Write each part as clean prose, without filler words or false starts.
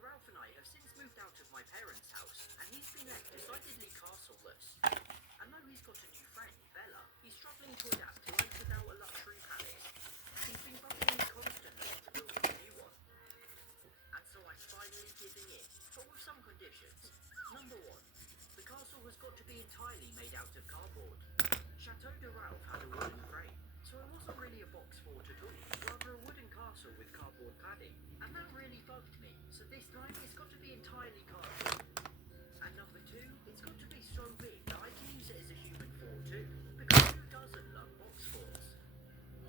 Ralph and I have since moved out of my parents' house, and he's been left decidedly castleless. And though he's got a new friend, Bella, he's struggling to adapt to life without a luxury palace. He's been bugging me constantly to build him a new one. And so I'm finally giving in, but with some conditions. Number one, the castle has got to be entirely made out of cardboard. Chateau de Ralph had a wooden frame, so it wasn't really a box fort at all, rather a wooden castle with cardboard cladding. And that really bugged me, so this time it's got to be entirely cardboard. And number two, it's got to be so big that I can use it as a human fort too, because who doesn't love box forts?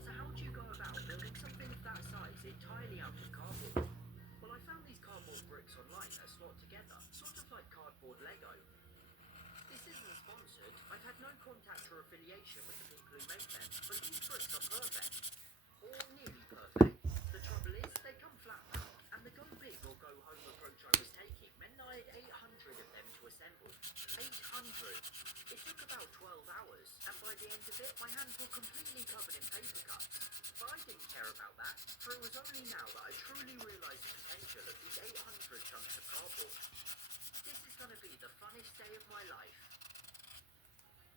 So how do you go about building something of that size entirely out of cardboard? Well, I found these cardboard bricks online that slot together, sort of like cardboard Lego. This isn't sponsored, I've had no contact or affiliation with the people who make them, but these bricks are perfect. Or nearly perfect. The trouble is, they come flat back, and the go big or go home approach I was taking meant I had 800 of them to assemble. 800! It took about 12 hours, and by the end of it, my hands were completely covered in paper cuts. But I didn't care about that, for it was only now that I truly realised the potential of these 800 chunks of cardboard. This is going to be the funnest day of my life.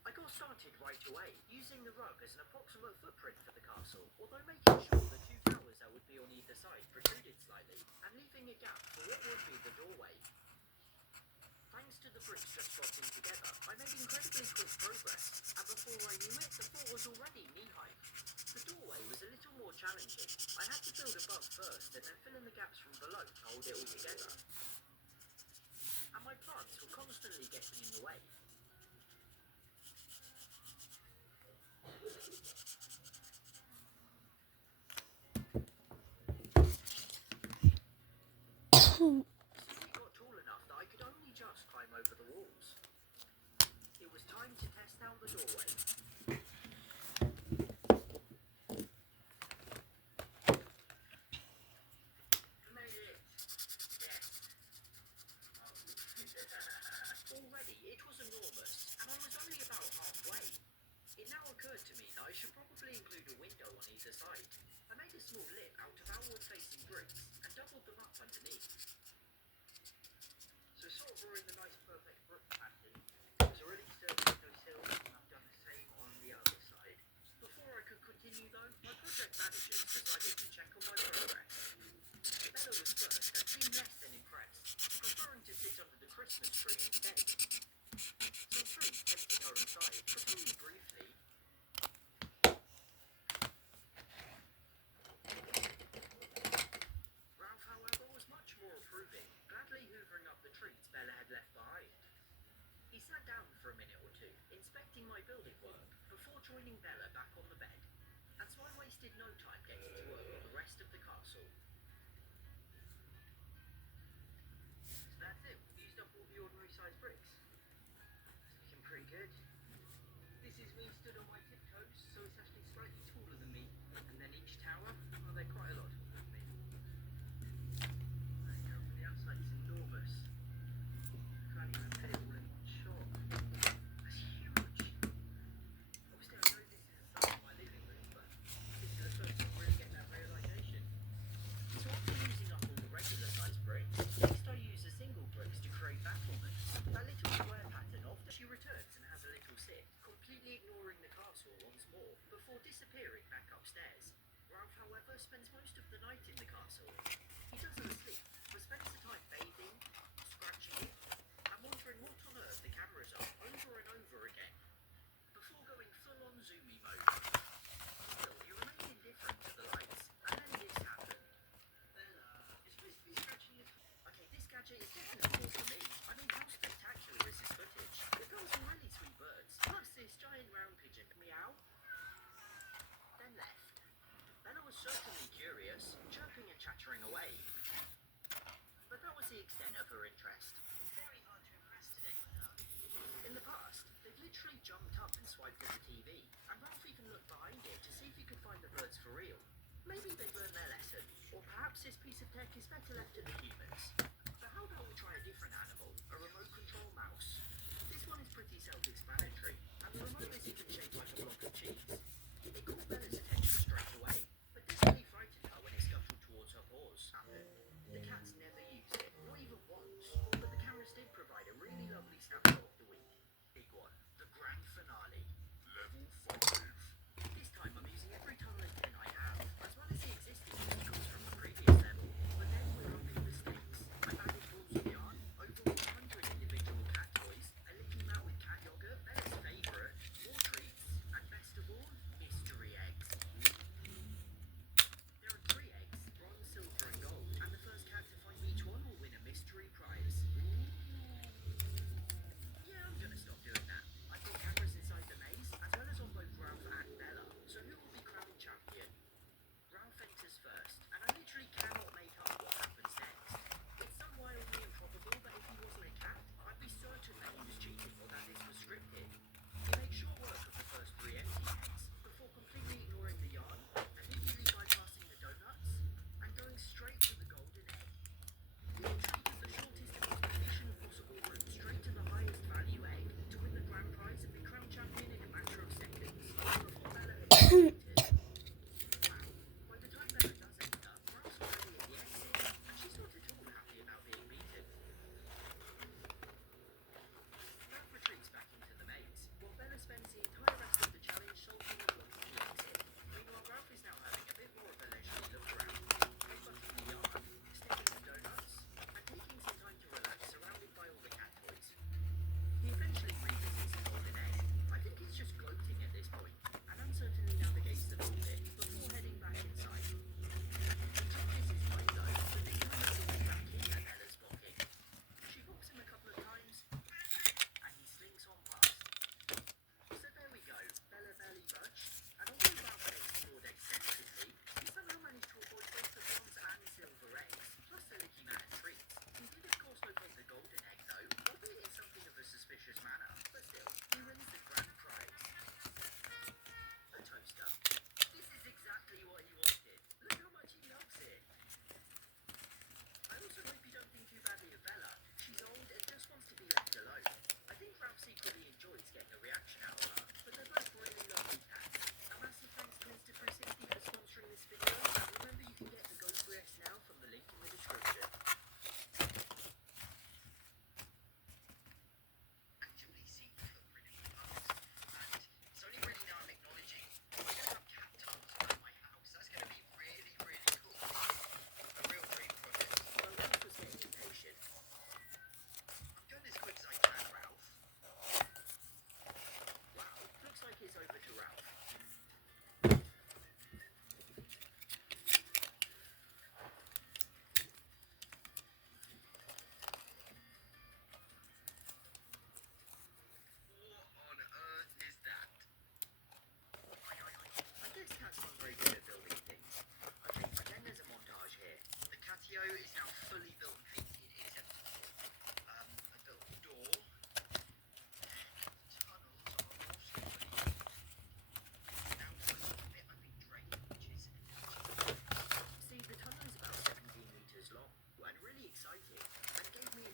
I got started right away, using the rug as an approximate footprint for the castle, although making sure the two towers that would be on either side protruded slightly, and leaving a gap for what would be the doorway. Thanks to the bricks just slotting together, I made incredibly quick progress, and before I knew it, the fort was already knee-high. The doorway was a little more challenging. I had to build above first, and then fill in the gaps from below to hold it all together. And my plants were constantly getting in the way. Soon it got tall enough that I could only just climb over the walls. It was time to test out the doorway. Made it! Yes. Already, it was enormous, and I was only about halfway. It now occurred to me that I should probably include a window on either side. I made a small lip out of outward-facing bricks and doubled them up underneath. So sort of we're in the nice perfect brick pattern. It's a really sturdy window sill, and I've done the same on the other side. Before I could continue though, my project managers decided to check on my progress. Bella was first and seemed less than impressed, preferring to sit under the Christmas tree instead. Some fruit tempted her inside, but only briefly. Ralph, however, was much more approving, gladly hoovering up the treats Bella had left behind. He sat down for a minute or two, inspecting my building work, before joining Bella back on the bed. And so I wasted no time getting to work on the rest of the castle. So that's it, we used up all the ordinary sized bricks. It's looking pretty good. This is me stood on my tiptoes, so it's actually slightly taller than me. And then each tower, well, they're quite a lot taller than me. There you go, from the outside it's enormous. Can't even fit it all in one shot. That's huge. Obviously I know this is the size of my living room, but this is the first time I'm really getting that realisation. So after using up all the regular sized bricks, next I use the single bricks to create battlements. That little square pattern often she returns and has a little sit, completely ignoring the castle once more, before disappearing back upstairs. Ralph, however, spends most of the night in the castle. He doesn't sleep, but spends the time bathing, scratching it, and wondering what on earth the cameras are over and over again, before going full-on zoomy mode. Still, he remained indifferent to the lights, and then this happened. Bella, you're supposed to be scratching your... Okay, this gadget is definitely more for me. I mean, how spectacular is this footage? We've got some really sweet birds, plus this giant round pigeon. Meow. Then left. Bella was certainly curious, chirping and chattering away. But that was the extent of her interest. It's very hard to impress today with her. In the past, they've literally jumped up and swiped at the TV, and Ralph even looked behind it to see if he could find the birds for real. Maybe they've learned their lesson, or perhaps this piece of tech is better left to the humans. But how about we try a different animal, a remote control mouse? This one is pretty self-explanatory, and the remote is even shaped like a block of cheese. It caught Bella's attention straight away, but definitely frightened her when it scuttled towards her paws. The cats never used it, not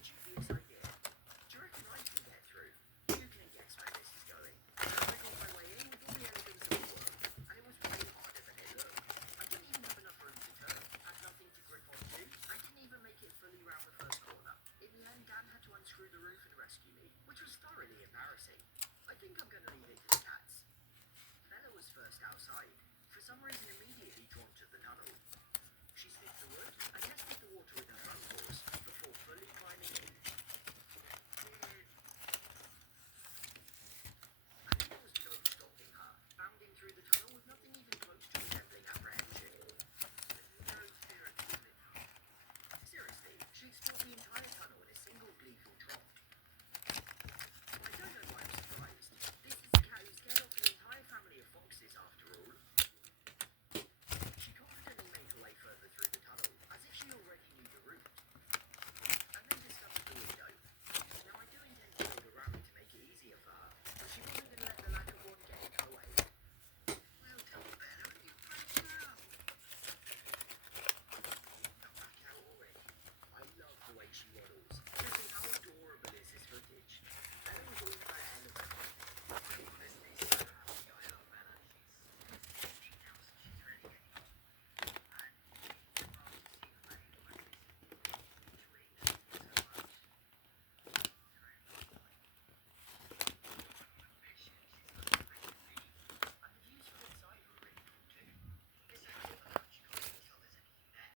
dubious idea. Do you reckon I can get through? You can guess where this is going. I wriggled my way in with all the elegance of the world, and it was way harder than it looked. I didn't even have enough room to turn, had nothing to grip onto. I didn't even make it fully round the first corner. In the end, Dan had to unscrew the roof and rescue me, which was thoroughly embarrassing. I think I'm going to leave it to the cats. Bella was first outside. For some reason, immediately